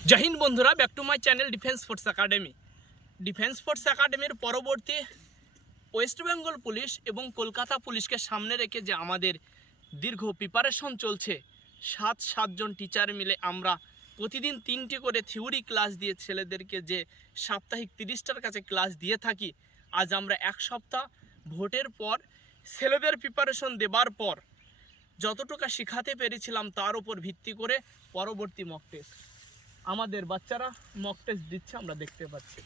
জয় হিন্দ বন্ধুরা back to my channel defence force academy defence force একাডেমির পরবর্তী ওয়েস্ট বেঙ্গল পুলিশ এবং কলকাতা পুলিশকে সামনে রেখে যে আমাদের দীর্ঘ প্রিপারেশন চলছে, সাত, সাতজন টিচার মিলে আমরা প্রতিদিন তিনটি করে থিওরি ক্লাস দিয়ে ছেলেদেরকে যে সাপ্তাহিক তিরিশটার কাছে ক্লাস দিয়ে থাকি, আজ আমরা এক সপ্তাহ ভোটের পর ছেলেদের প্রিপারেশন দেবার পর যতটুকু শিখাতে পেরেছিলাম তার উপর ভিত্তি করে পরবর্তী মক টেস্ট আমাদের বাচ্চারা মক টেস্ট দিচ্ছে, আমরা দেখতে পাচ্ছি।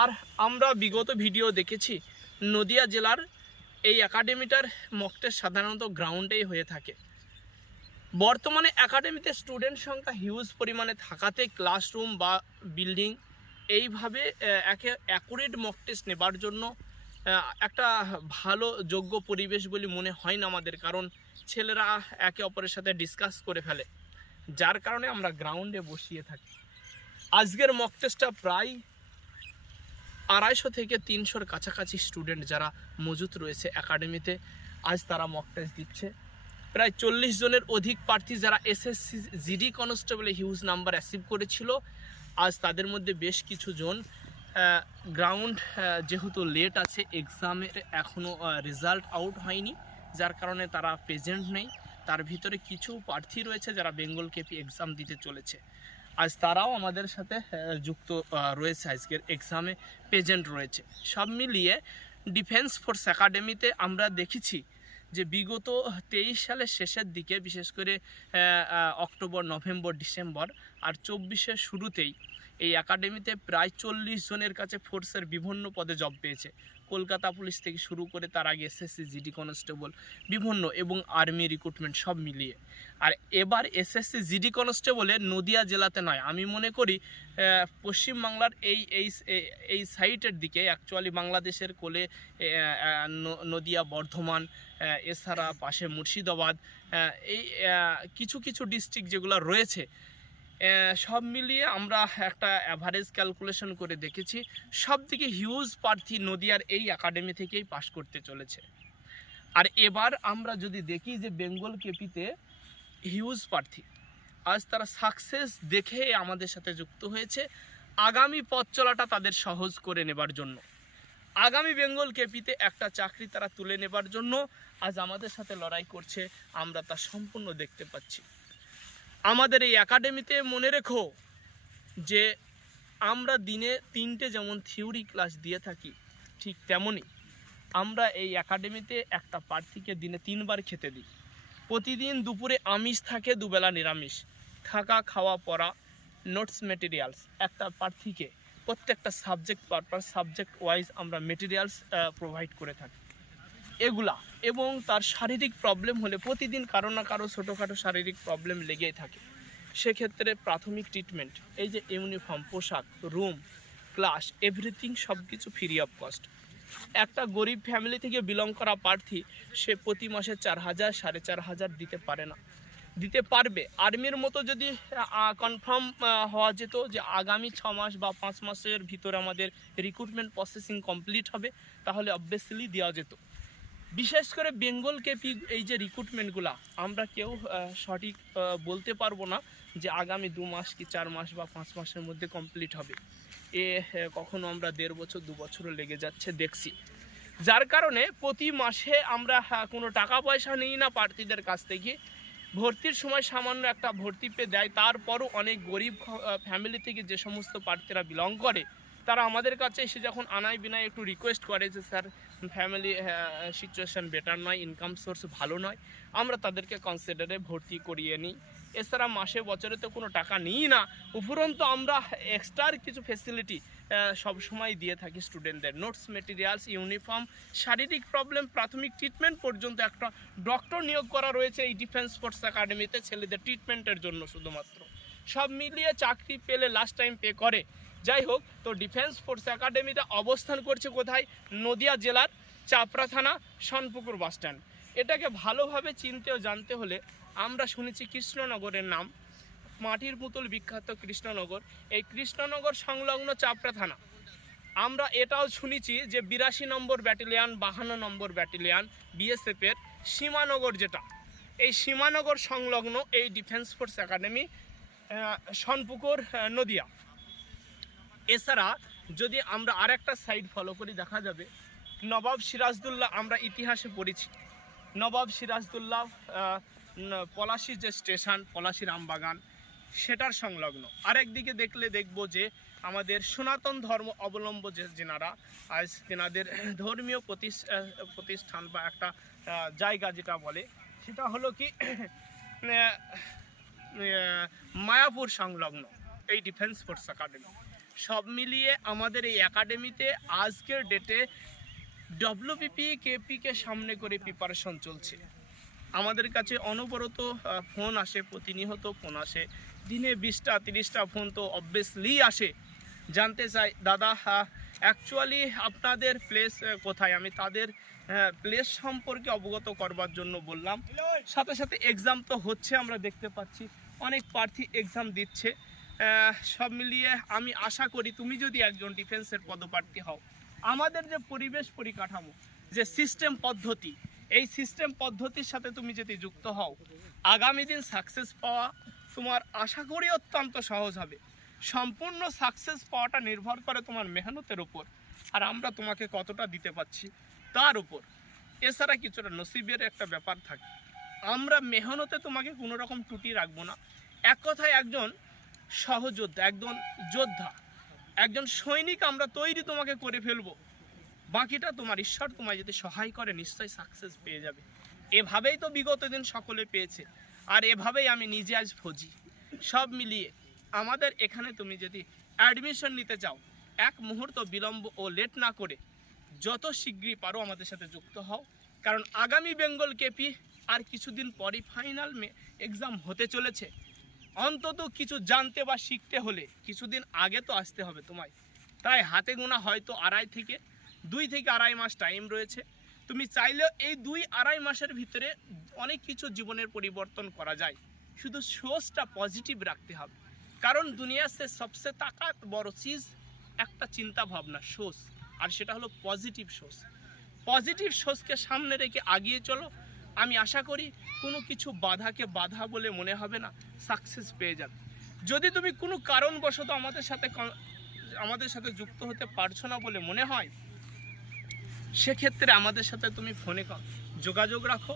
আর আমরা বিগত ভিডিও দেখেছি, নদিয়া জেলার এই একাডেমিটার মক টেস্ট সাধারণত গ্রাউন্ডেই হয়ে থাকে। বর্তমানে একাডেমিতে স্টুডেন্ট সংখ্যা হিউজ পরিমাণে থাকাতে ক্লাসরুম বা বিল্ডিং এইভাবে একে অ্যাকুরেট মক টেস্ট নেবার জন্য একটা ভালো, যোগ্য পরিবেশ বলে মনে হয় না আমাদের, কারণ ছেলেরা একে অপরের সাথে ডিসকাস করে ফেলে। যার কারণে আমরা গ্রাউন্ডে বসিয়ে থাকি। আজকের মক টেস্টটা প্রায় আড়াইশো থেকে তিনশোর কাছাকাছি স্টুডেন্ট যারা মজুত রয়েছে একাডেমিতে আজ তারা মক টেস্ট দিচ্ছে। প্রায় চল্লিশ জনের অধিক প্রার্থী যারা এসএসসি জিডি কনস্টেবলে হিউজ নাম্বার অ্যাচিভ করেছিল, আজ তাদের মধ্যে বেশ কিছু জন গ্রাউন্ড যেহেতু লেট আছে এক্সামের এখনও রেজাল্ট আউট হয়নি, যার কারণে তারা প্রেজেন্ট নেই। তার ভিতরে কিছু প্রার্থী রয়েছে যারা বেঙ্গল কেপি এক্সাম দিতে চলেছে। আজ তারাও আমাদের সাথে যুক্ত রয়েছে। আজকের এক্সামে প্রেজেন্ট রয়েছে। সব মিলিয়ে ডিফেন্স ফোর্স একাডেমিতে আমরা দেখেছি যে বিগত তেইশ সালের শেষের দিকে, বিশেষ করে অক্টোবর, নভেম্বর, ডিসেম্বর আর চব্বিশের শুরুতেই এই একাডেমিতে প্রায় চল্লিশ জনের কাছে ফোর্সের বিভিন্ন পদে জব পেয়েছে। কলকাতা পুলিশ থেকে শুরু করে তার আগে এসএসসি জিডি কনস্টেবল, বিভিন্ন এবং আর্মি রিক্রুটমেন্ট সব মিলিয়ে। আর এবার এসএসসি জিডি কনস্টেবলে নদিয়া জেলাতে নয়, আমি মনে করি পশ্চিমবাংলার এই এই, এই- সাইটের দিকে অ্যাকচুয়ালি বাংলাদেশের কোলে নদিয়া, বর্ধমান এছাড়া পাশে মুর্শিদাবাদ এই কিছু কিছু ডিস্ট্রিক্ট যেগুলো রয়েছে সব মিলিয়ে আমরা একটা অ্যাভারেজ ক্যালকুলেশন করে দেখেছি সব থেকে হিউজ প্রার্থী নদিয়ার এই একাডেমি থেকেই পাশ করতে চলেছে। আর এবার আমরা যদি দেখি যে বেঙ্গল কেপিতে হিউজ প্রার্থী, আজ তারা সাকসেস দেখে আমাদের সাথে যুক্ত হয়েছে, আগামী পথ চলাটা তাদের সহজ করে নেবার জন্য। আগামী বেঙ্গল কেপিতে একটা চাকরি তারা তুলে নেবার জন্য, আজ আমাদের সাথে লড়াই করছে, আমরা তা সম্পূর্ণ দেখতে পাচ্ছি। আমাদের এই একাডেমিতে মনে রেখো যে আমরা দিনে তিনটে যেমন থিওরি ক্লাস দিয়ে থাকি, ঠিক তেমনই আমরা এই একাডেমিতে একটা প্রার্থীকে দিনে তিনবার খেতে দিই। প্রতিদিন দুপুরে আমিষ থাকে, দুবেলা নিরামিষ। থাকা, খাওয়া, পড়া নোটস মেটেরিয়ালস একটা প্রার্থীকে প্রত্যেকটা সাবজেক্ট পারপাস সাবজেক্ট ওয়াইজ আমরা মেটেরিয়ালস প্রোভাইড করে থাকি। এগুলা এবং তার শারীরিক প্রবলেম হলে প্রতিদিন কারও না কারও ছোটোখাটো শারীরিক প্রবলেম লেগেই থাকে। সেক্ষেত্রে প্রাথমিক ট্রিটমেন্ট এই যে ইউনিফর্ম পোশাক রুম ক্লাস এভরিথিং সব কিছু ফ্রি অফ কস্ট একটা গরিব ফ্যামিলি থেকে বিলং করা প্রার্থী, সে প্রতি মাসে চার হাজার, সাড়ে চার হাজার দিতে পারে না। দিতে পারবে। আর্মির মতো যদি কনফার্ম হওয়া যেত যে আগামী ছ মাস বা পাঁচ মাসের ভিতরে আমাদের রিক্রুটমেন্ট প্রসেসিং কমপ্লিট হবে, তাহলে অবভিয়াসলি দেওয়া যেত। বিশেষ করে বেঙ্গল কেপি এই যে রিক্রুটমেন্টগুলা আমরা কেউ সঠিক বলতে পারব না যে আগামী দু মাস কি চার মাস বা পাঁচ মাসের মধ্যে কমপ্লিট হবে। এ কখনো আমরা দেড় বছর, দু বছরও লেগে যাচ্ছে, দেখছি। যার কারণে প্রতি মাসে আমরা কোনো টাকা পয়সা নিই না প্রার্থীদের কাছ থেকে। ভর্তির সময় সামান্য একটা ভর্তি পেয়ে দেয়, তারপরও অনেক গরিব ফ্যামিলি থেকে যে সমস্ত প্রার্থীরা বিলং করে তারা আমাদের কাছে এসে যখন আনায় বিনায় একটু রিকোয়েস্ট করে যে, স্যার ফ্যামিলি সিচুয়েশন বেটার নয় ইনকাম সোর্স ভালো নয়, আমরা তাদেরকে কনসিডারে ভর্তি করিয়ে নিই। এছাড়া মাসে, বছরে তো কোনো টাকা নিই না। উপরন্তু আমরা এক্সট্রার কিছু ফেসিলিটি সব সময় দিয়ে থাকি স্টুডেন্টদের নোটস মেটেরিয়ালস ইউনিফর্ম শারীরিক প্রবলেম প্রাথমিক ট্রিটমেন্ট পর্যন্ত একটা ডক্টর নিয়োগ করা রয়েছে এই ডিফেন্স ফোর্স একাডেমিতে ছেলেদের ট্রিটমেন্টের জন্য শুধুমাত্র। সব মিলিয়ে চাকরি পেলে লাস্ট টাইম পে করে। যাই হোক তো ডিফেন্স ফোর্স একাডেমিটা অবস্থান করছে কোথায়? নদিয়া জেলার চাপড়া থানা, সনপুকুর বাসস্ট্যান্ড এটাকে ভালোভাবে চিনতে ও জানতে হলে আমরা শুনেছি কৃষ্ণনগরের নাম। মাটির পুতুল বিখ্যাত কৃষ্ণনগর। এই কৃষ্ণনগর সংলগ্ন চাপড়া থানা। আমরা এটাও শুনেছি যে বিরাশি নম্বর ব্যাটালিয়ান, বাহান্ন নম্বর ব্যাটালিয়ান বিএসএফের সীমানগর যেটা। এই সীমানগর সংলগ্ন এই defence force academy Sonpukur Nadia. এছাড়া যদি আমরা আর একটা সাইড ফলো করি, দেখা যাবে নবাব সিরাজদুল্লাহ আমরা ইতিহাসে পড়েছি। নবাব সিরাজদুল্লাহ পলাশী যে স্টেশন পলাশী রামবাগান সেটার সংলগ্ন। আরেকদিকে দেখলে দেখব যে আমাদের সনাতন ধর্ম অবলম্ব যে যেনারা, আজ তেনাদের ধর্মীয় প্রতিষ্ঠান বা একটা জায়গা যেটা বলে, সেটা হলো কি মায়াপুর সংলগ্ন, এই ডিফেন্স ফোর্স একাডেমি সব মিলিয়ে আমাদের এই একাডেমিতে আজকের ডেটে ডব্লিউবিপি কেপিকে সামনে করে প্রিপারেশন চলছে। আমাদের কাছে অনবরত ফোন আসে, প্রতিনিয়ত ফোন আসে। দিনে বিশটা, তিরিশটা ফোন তো অবভিয়াসলি আসে। জানতে চাই, দাদা অ্যাকচুয়ালি আপনাদের প্লেস কোথায়? আমি তাদের প্লেস সম্পর্কে অবগত করবার জন্য বললাম। সাথে সাথে এক্সাম তো হচ্ছে, আমরা দেখতে পাচ্ছি। অনেক প্রার্থী এক্সাম দিচ্ছে। সব মিলিয়ে আমি আশা করি তুমি যদি একজন ডিফেন্সের পদপ্রার্থী হও, আমাদের যে পরিবেশ পরিকাঠামো, যে সিস্টেম পদ্ধতি, এই সিস্টেম পদ্ধতির সাথে তুমি যদি যুক্ত হও, আগামী দিন সাকসেস পাওয়া তোমার আশা করি অত্যন্ত সহজ হবে। সম্পূর্ণ সাকসেস পাওয়াটা নির্ভর করে তোমার মেহনতের উপর, আর আমরা তোমাকে কতটা দিতে পারছি তার উপর। এছাড়া কিছুটা নসিবের একটা ব্যাপার থাকে। আমরা মেহনতে তোমাকে কোনো রকম ত্রুটি রাখব না। এক কথায় একজন সহযোদ্ধা, একজন যোদ্ধা, একজন সৈনিক আমরা তৈরি তোমাকে করে ফেলব। বাকিটা তোমার ঈশ্বর তোমায় যদি সহায় করে, নিশ্চয়ই সাকসেস পেয়ে যাবে। এভাবেই তো বিগত দিন সকলে পেয়েছে, আর এভাবেই আমি নিজে আজ ফজি সব মিলিয়ে আমাদের এখানে তুমি যদি অ্যাডমিশন নিতে চাও, এক মুহূর্ত বিলম্ব ও লেট না করে যত শীঘ্রই পারো আমাদের সাথে যুক্ত হও। কারণ আগামী বেঙ্গল কেপি আর কিছুদিন পরই ফাইনাল এক্সাম হতে চলেছে। অন্তত কিছু জানতে বা শিখতে হলে কিছুদিন আগে তো আসতে হবে তোমায়। তাই হাতে গোনা হয়তো আড়াই থেকে দুই থেকে আড়াই মাস টাইম রয়েছে। তুমি চাইলেও এই দুই আড়াই মাসের ভিতরে অনেক কিছু জীবনের পরিবর্তন করা যায়। শুধু সোর্সটা পজিটিভ রাখতে হবে। কারণ দুনিয়ার সে সবসে তাকাত বড় চিজ একটা চিন্তা ভাবনা সোর্স আর সেটা হলো পজিটিভ সোর্স পজিটিভ সোর্সকে সামনে রেখে আগিয়ে চলো। আমি আশা করি কোনো কিছু বাধাকে বাধা বলে মনে হবে না সাকসেস পেয়ে যাবে। যদি তুমি কোনো কারণবশত আমাদের সাথে আমাদের সাথে যুক্ত হতে পারছ না বলে মনে হয়, সেক্ষেত্রে আমাদের সাথে তুমি ফোনে যোগাযোগ রাখো।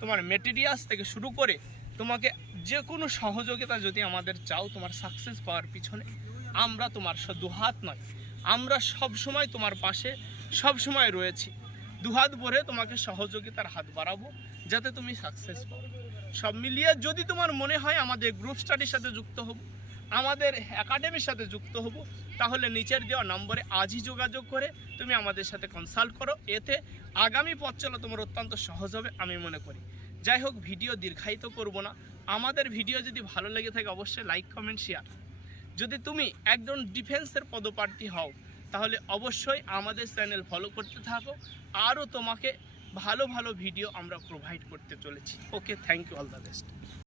তোমার মেটেরিয়ালস থেকে শুরু করে তোমাকে যে কোনো সহযোগিতা যদি আমাদের চাও, তোমার সাকসেস পাওয়ার পিছনে, আমরা তোমার দুহাত নয় আমরা সব সময় তোমার পাশে সব সময় রয়েছি। দুহাত ভরে তোমাকে সহযোগিতার হাত বাড়াবো, যাতে তুমি সাকসেস পাও। সব মিলিয়ে যদি তোমার মনে হয় আমাদের গ্রুপ স্টাডির সাথে যুক্ত হব, আমাদের একাডেমির সাথে যুক্ত হব, তাহলে নিচের দেওয়া নম্বরে আজই যোগাযোগ করে তুমি আমাদের সাথে কনসাল্ট করো। এতে আগামী পথ চলা তোমার অত্যন্ত সহজ হবে আমি মনে করি। যাই হোক, ভিডিও দীর্ঘায়িত করব না। আমাদের ভিডিও যদি ভালো লেগে থাকে, অবশ্যই লাইক কমেন্ট শেয়ার যদি তুমি একজন ডিফেন্সের পদপ্রার্থী হও তাহলে অবশ্যই আমাদের চ্যানেল ফলো করতে থাকো। আরও তোমাকে ভালো ভালো ভিডিও আমরা প্রোভাইড করতে চলেছি। Okay thank you all the best